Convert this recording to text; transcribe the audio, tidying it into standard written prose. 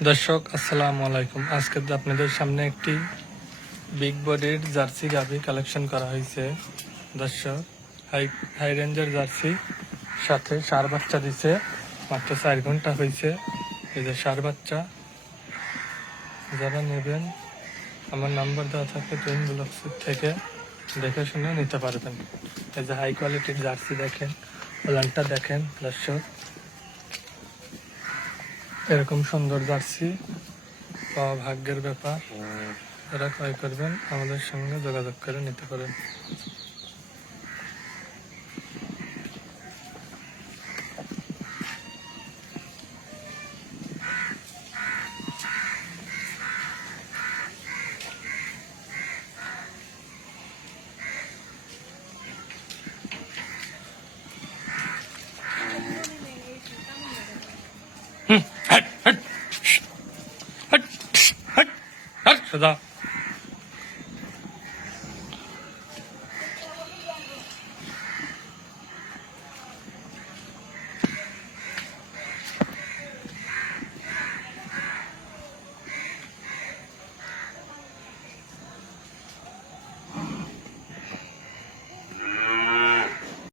দর্শক আসসালামু আলাইকুম। আজকে আপনাদের সামনে একটি বিগ বডির জার্সি গাভি কালেকশন করা হয়েছে। দর্শক হাই রেঞ্জের জার্সি, সাথে ষাঁড় বাচ্চা দিছে, মাত্র 4 ঘন্টা হয়েছে। এই যে ষাঁড় বাচ্চা, যারা নেবেন আমার নাম্বার দেওয়া থাকে টুইন ব্লগস থেকে দেখে শুনে নিতে পারবেন। এই যে হাই কোয়ালিটির জার্সি দেখেন, ওলানটা দেখেন দর্শক, এরকম সুন্দর জার্সি পাওয়া ভাগ্যের ব্যাপার। যারা ক্রয় করবেন আমাদের সঙ্গে যোগাযোগ করে নিতে পারেন। হাট হাট হাট হাট হাট